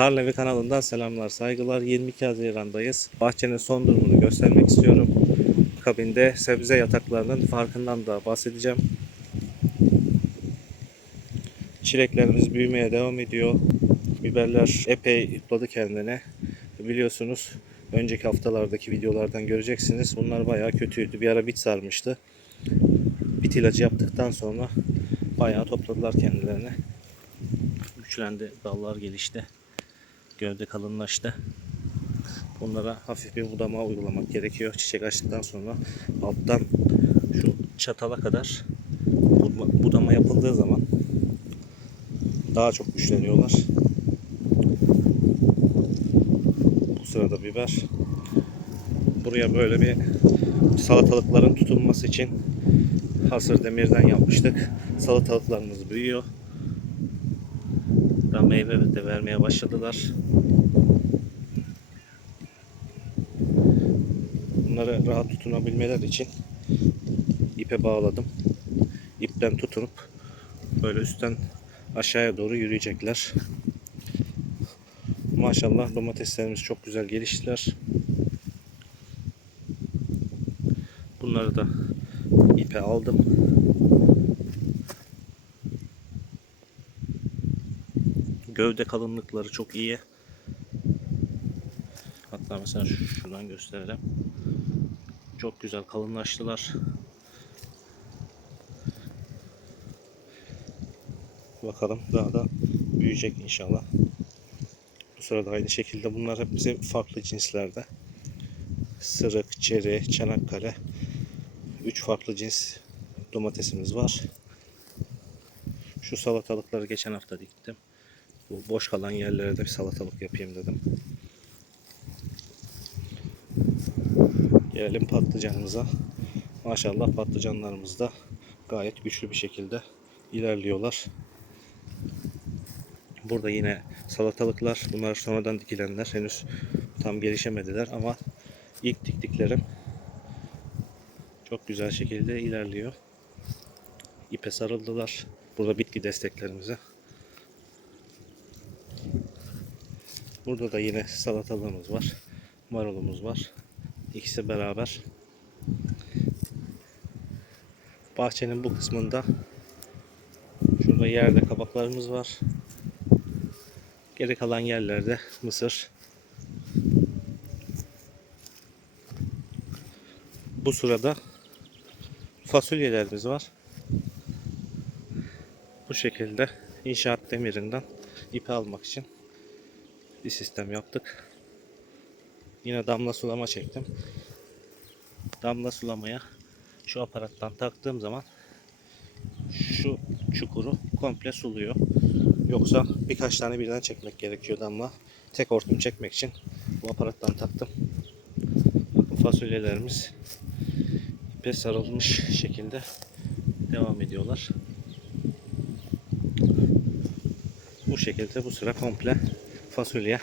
Tarlevi kanalından selamlar, saygılar. 22 Haziran'dayız. Bahçenin son durumunu göstermek istiyorum. Akabinde sebze yataklarının farkından da bahsedeceğim. Çileklerimiz büyümeye devam ediyor. Biberler epey yıpladı kendine. Biliyorsunuz önceki haftalardaki videolardan göreceksiniz. Bunlar bayağı kötüydü. Bir ara bit sarmıştı. Bit ilacı yaptıktan sonra bayağı topladılar kendilerini. Güçlendi, dallar gelişti. Gövde kalınlaştı. Bunlara hafif bir budama uygulamak gerekiyor. Çiçek açtıktan sonra alttan şu çatala kadar budama- yapıldığı zaman daha çok güçleniyorlar. Bu sırada biber. Buraya böyle bir salatalıkların tutunması için hasır demirden yapmıştık. Salatalıklarımız büyüyor. Meyve de vermeye başladılar. Bunları rahat tutunabilmeleri için ipe bağladım. İpten tutunup böyle üstten aşağıya doğru yürüyecekler. Maşallah domateslerimiz çok güzel geliştiler. Bunları da ipe aldım. Gövde kalınlıkları çok iyi. Hatta mesela şu- şuradan gösterelim. Çok güzel kalınlaştılar. Bakalım daha da büyüyecek inşallah. Bu sırada aynı şekilde bunlar hepsi farklı cinslerde. Sırık, çeri, çanakkale. Üç farklı cins domatesimiz var. Şu salatalıkları geçen hafta diktim. Bu boş kalan yerlere de bir salatalık yapayım dedim. Gelelim patlıcanımıza. Maşallah patlıcanlarımız da gayet güçlü bir şekilde ilerliyorlar. Burada yine salatalıklar. Bunlar sonradan dikilenler. Henüz tam gelişemediler ama ilk diktiklerim çok güzel şekilde ilerliyor. İpe sarıldılar. Burada bitki desteklerimize. Burada da yine salatalığımız var. Marulumuz var. İkisi beraber. Bahçenin bu kısmında şurada yerde kabaklarımız var. Geri kalan yerlerde mısır. Bu sırada fasulyelerimiz var. Bu şekilde inşaat demirinden ipi almak için bir sistem yaptık. Yine damla sulama çektim. Damla sulamaya şu aparattan taktığım zaman şu çukuru komple suluyor. Yoksa birkaç tane birden çekmek gerekiyor damla. Tek hortum çekmek için bu aparattan taktım. Bakın fasulyelerimiz ipe sarılmış şekilde devam ediyorlar. Bu şekilde bu sıra komple fasulye.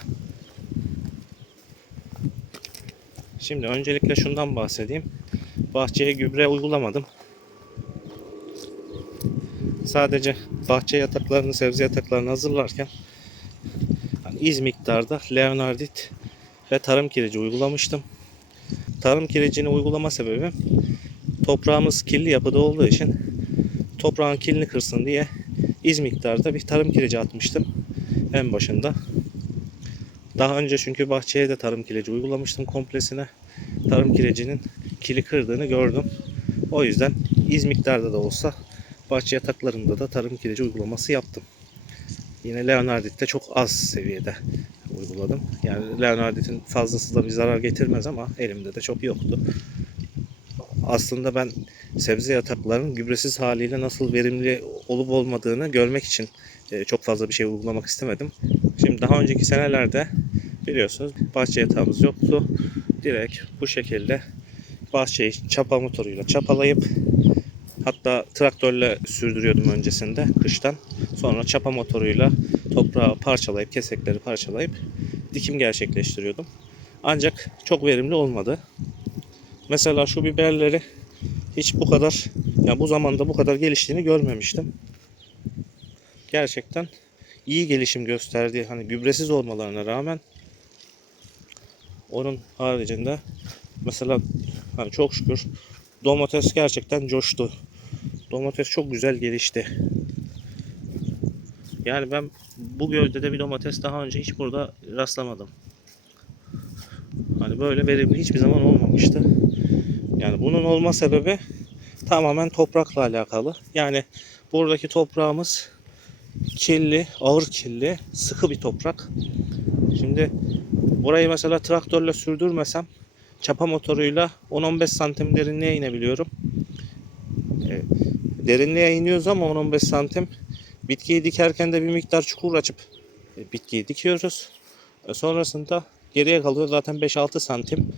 Şimdi öncelikle şundan bahsedeyim. Bahçeye gübre uygulamadım. Sadece bahçe yataklarını, sebze yataklarını hazırlarken hani iz miktarda Leonardit ve tarım kireci uygulamıştım. Tarım kirecini uygulama sebebim toprağımız kirli yapıda olduğu için toprağın kilini kırsın diye iz miktarda bir tarım kireci atmıştım en başında. Daha önce çünkü bahçeye de tarım kireci uygulamıştım komplesine. Tarım kirecinin kili kırdığını gördüm. O yüzden iz miktarda da olsa bahçe yataklarında da tarım kireci uygulaması yaptım. Yine Leonardit'te çok az seviyede uyguladım. Yani Leonardit'in fazlası da bir zarar getirmez ama elimde de çok yoktu. Aslında ben sebze yataklarının gübresiz haliyle nasıl verimli olup olmadığını görmek için e, çok fazla bir şey uygulamak istemedim. Şimdi daha önceki senelerde biliyorsunuz bahçe yatağımız yoktu. Direkt bu şekilde bahçeyi çapa motoruyla çapalayıp hatta traktörle sürdürüyordum öncesinde kıştan. Sonra çapa motoruyla toprağı parçalayıp kesekleri parçalayıp dikim gerçekleştiriyordum. Ancak çok verimli olmadı. Mesela şu biberleri hiç bu kadar ya bu zamanda bu kadar geliştiğini görmemiştim. Gerçekten iyi gelişim gösterdi. Hani gübresiz olmalarına rağmen onun haricinde mesela hani çok şükür domates gerçekten coştu. Domates çok güzel gelişti. Yani ben bu gövdede bir domates daha önce hiç burada rastlamadım. Hani böyle verimli hiçbir zaman olmamıştı. Yani bunun olma sebebi tamamen toprakla alakalı. Yani buradaki toprağımız kirli, ağır kirli, sıkı bir toprak. Şimdi burayı mesela traktörle sürdürmesem çapa motoruyla 10-15 santim derinliğe inebiliyorum. E, derinliğe iniyoruz ama 10-15 santim bitkiyi dikerken de bir miktar çukur açıp e, bitkiyi dikiyoruz. E, sonrasında geriye kalıyor zaten 5-6 santim.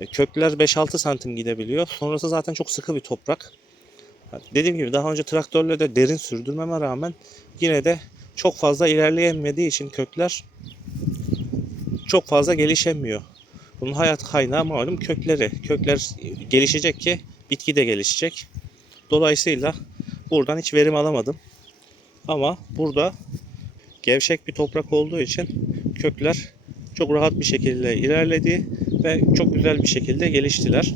E, kökler 5-6 santim gidebiliyor. Sonrası zaten çok sıkı bir toprak. Dediğim gibi daha önce traktörle de derin sürdürmeme rağmen yine de çok fazla ilerleyemediği için kökler çok fazla gelişemiyor. Bunun hayat kaynağı malum kökleri. Kökler gelişecek ki bitki de gelişecek. Dolayısıyla buradan hiç verim alamadım. Ama burada gevşek bir toprak olduğu için kökler çok rahat bir şekilde ilerledi ve çok güzel bir şekilde geliştiler.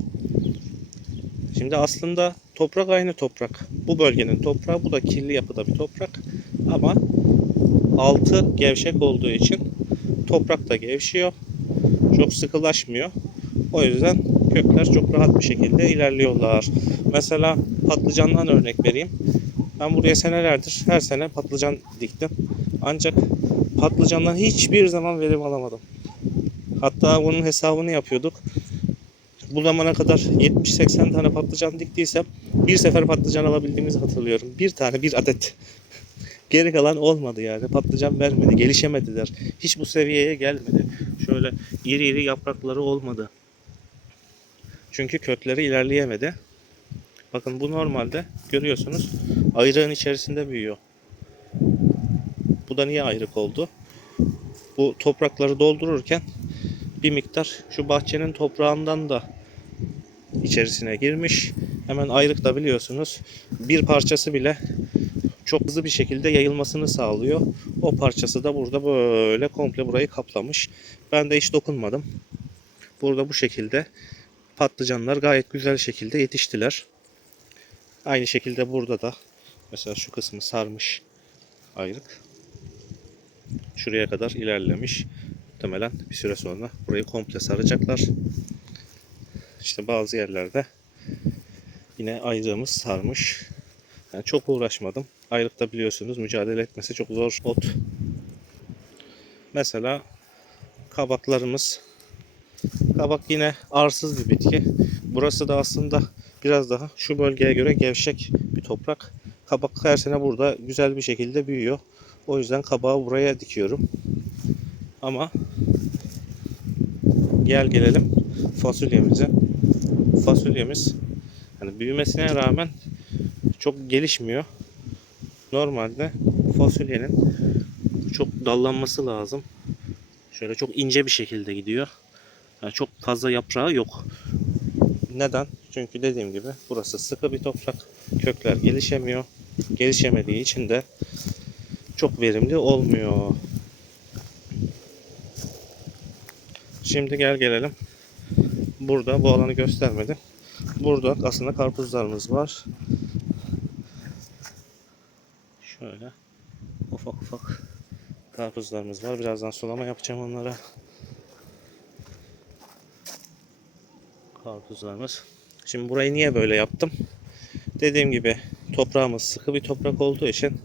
Şimdi aslında toprak aynı toprak. Bu bölgenin toprağı, bu da kirli yapıda bir toprak. Ama altı gevşek olduğu için toprak da gevşiyor. Çok sıkılaşmıyor. O yüzden kökler çok rahat bir şekilde ilerliyorlar. Mesela patlıcandan örnek vereyim. Ben buraya senelerdir her sene patlıcan diktim. Ancak patlıcandan hiçbir zaman verim alamadım. Hatta bunun hesabını yapıyorduk. Bu zamana kadar 70-80 tane patlıcan diktiysem bir sefer patlıcan alabildiğimizi hatırlıyorum. Bir tane, bir adet. Geri kalan olmadı yani. Patlıcan vermedi, gelişemediler. Hiç bu seviyeye gelmedi. Şöyle iri iri yaprakları olmadı. Çünkü kökleri ilerleyemedi. Bakın bu normalde görüyorsunuz ayrığın içerisinde büyüyor. Bu da niye ayrık oldu? Bu toprakları doldururken bir miktar şu bahçenin toprağından da içerisine girmiş. Hemen ayrık da biliyorsunuz bir parçası bile çok hızlı bir şekilde yayılmasını sağlıyor. O parçası da burada böyle komple burayı kaplamış. Ben de hiç dokunmadım. Burada bu şekilde patlıcanlar gayet güzel şekilde yetiştiler. Aynı şekilde burada da mesela şu kısmı sarmış ayrık. Şuraya kadar ilerlemiş. Muhtemelen bir süre sonra burayı komple saracaklar. İşte bazı yerlerde yine ayrığımız sarmış. Yani çok uğraşmadım. Ayrıkta biliyorsunuz mücadele etmesi çok zor ot. Mesela kabaklarımız. Kabak yine arsız bir bitki. Burası da aslında biraz daha şu bölgeye göre gevşek bir toprak. Kabak her sene burada güzel bir şekilde büyüyor. O yüzden kabağı buraya dikiyorum. Ama gel gelelim fasulyemize. Fasulyemiz hani büyümesine rağmen çok gelişmiyor. Normalde fasulyenin çok dallanması lazım. Şöyle çok ince bir şekilde gidiyor. Yani çok fazla yaprağı yok. Neden? Çünkü dediğim gibi burası sıkı bir toprak. Kökler gelişemiyor. Gelişemediği için de çok verimli olmuyor. Şimdi gel gelelim. Burada bu alanı göstermedim. Burada aslında karpuzlarımız var. Şöyle ufak ufak karpuzlarımız var. Birazdan sulama yapacağım onlara. Karpuzlarımız. Şimdi burayı niye böyle yaptım? Dediğim gibi toprağımız sıkı bir toprak olduğu için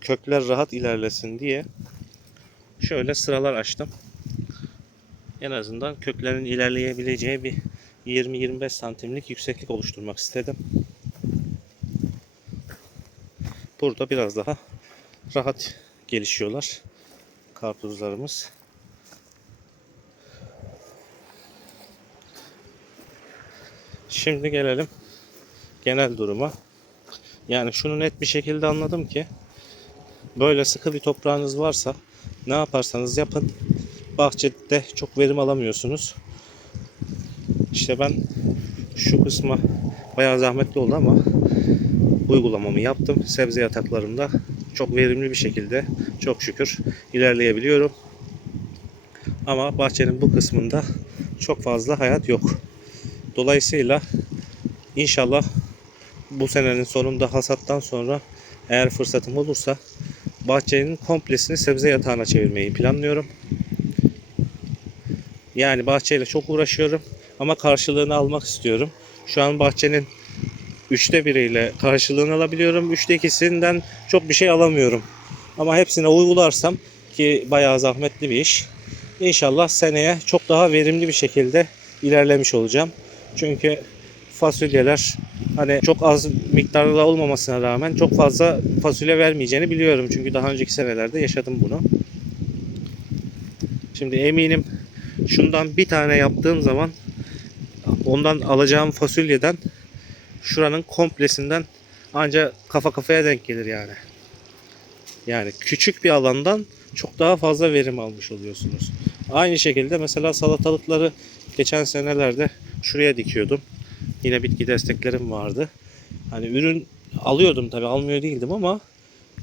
kökler rahat ilerlesin diye şöyle sıralar açtım. En azından köklerin ilerleyebileceği bir 20-25 santimlik yükseklik oluşturmak istedim. Burada biraz daha rahat gelişiyorlar karpuzlarımız. Şimdi gelelim genel duruma. Yani şunu net bir şekilde anladım ki böyle sıkı bir toprağınız varsa ne yaparsanız yapın bahçede çok verim alamıyorsunuz. İşte ben şu kısma bayağı zahmetli oldu ama uygulamamı yaptım. Sebze yataklarımda çok verimli bir şekilde çok şükür ilerleyebiliyorum. Ama bahçenin bu kısmında çok fazla hayat yok. Dolayısıyla inşallah bu senenin sonunda hasattan sonra eğer fırsatım olursa bahçenin komplesini sebze yatağına çevirmeyi planlıyorum. Yani bahçeyle çok uğraşıyorum ama karşılığını almak istiyorum. Şu an bahçenin üçte biriyle karşılığını alabiliyorum. Üçte ikisinden çok bir şey alamıyorum. Ama hepsine uygularsam ki bayağı zahmetli bir iş. İnşallah seneye çok daha verimli bir şekilde ilerlemiş olacağım. Çünkü fasulyeler hani çok az miktarda olmamasına rağmen çok fazla fasulye vermeyeceğini biliyorum. Çünkü daha önceki senelerde yaşadım bunu. Şimdi eminim şundan bir tane yaptığım zaman ondan alacağım fasulyeden şuranın komplesinden ancak kafa kafaya denk gelir yani. Yani küçük bir alandan çok daha fazla verim almış oluyorsunuz. Aynı şekilde mesela salatalıkları geçen senelerde şuraya dikiyordum. Yine bitki desteklerim vardı. Hani ürün alıyordum tabi almıyor değildim ama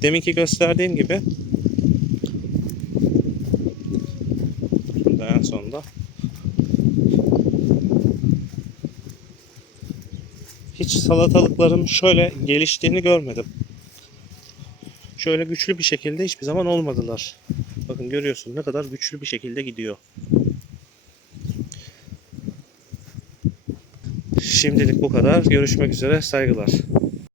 deminki gösterdiğim gibi Şurada en sonda hiç salatalıklarım şöyle geliştiğini görmedim. Şöyle güçlü bir şekilde hiçbir zaman olmadılar. Bakın görüyorsun ne kadar güçlü bir şekilde gidiyor. Şimdilik bu kadar. Görüşmek üzere. Saygılar.